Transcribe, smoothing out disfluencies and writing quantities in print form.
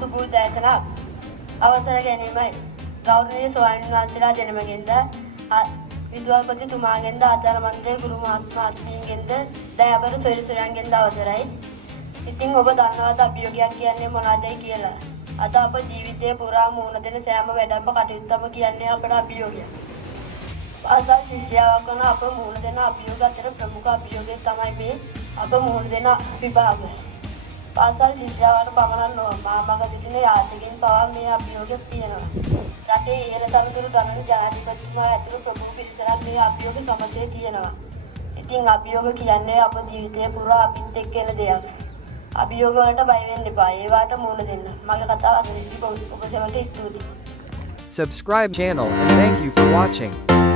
සුබ උදෑසනක්. අවසර ගැනීමයි. ගෞරවනීය ස්වාමීන් වහන්සේලා දෙනමගෙන්ද විදුහල්පතිතුමාගෙන්ද ආචාර්ය මණ්ඩලයේ ගුරු මහත්මීන්ගෙන්ද දයාබර සොයුරියන්ගෙන්ද අවසරයි. ඉතින් ඔබ දන්නවද අභියෝගයක් කියන්නේ මොනවදයි කියලා? අද අප ජීවිතේ පුරා මුහුණ දෙන සෑම වැඩක්ම කටයුත්තම කියන්නේ අපේ අභියෝගයක්. පාසල් ශිෂ්‍යාවක් වන අප මුහුණ දෙන අභියෝග අතර ප්‍රමුඛ අභියෝගය තමයි මේ අප මුහුණ දෙන විභාගය. පාසල් ශිෂ්‍යාවට පමණක් නොව මාමග සිටින යාත්‍රිකයන් පවා මේ අභියෝගය තියෙනවා. රටේ ඉහළ තනතුරු ගණන ජනාධිපතිතුමා ඇතුළු ප්‍රමුඛ පිරිසක් මේ අභියෝග සමතේ තියෙනවා. ඉතින් අභියෝග කියන්නේ අප ජීවිතේ පුරා අපිත් එක්ක එන දෙයක්. අභියෝග වලට බය වෙන්න එපා. ඒවට මුහුණ දෙන්න. මගේ කතාව අද ඔබ සැමට ස්තුතියි. Subscribe channel and thank you for watching.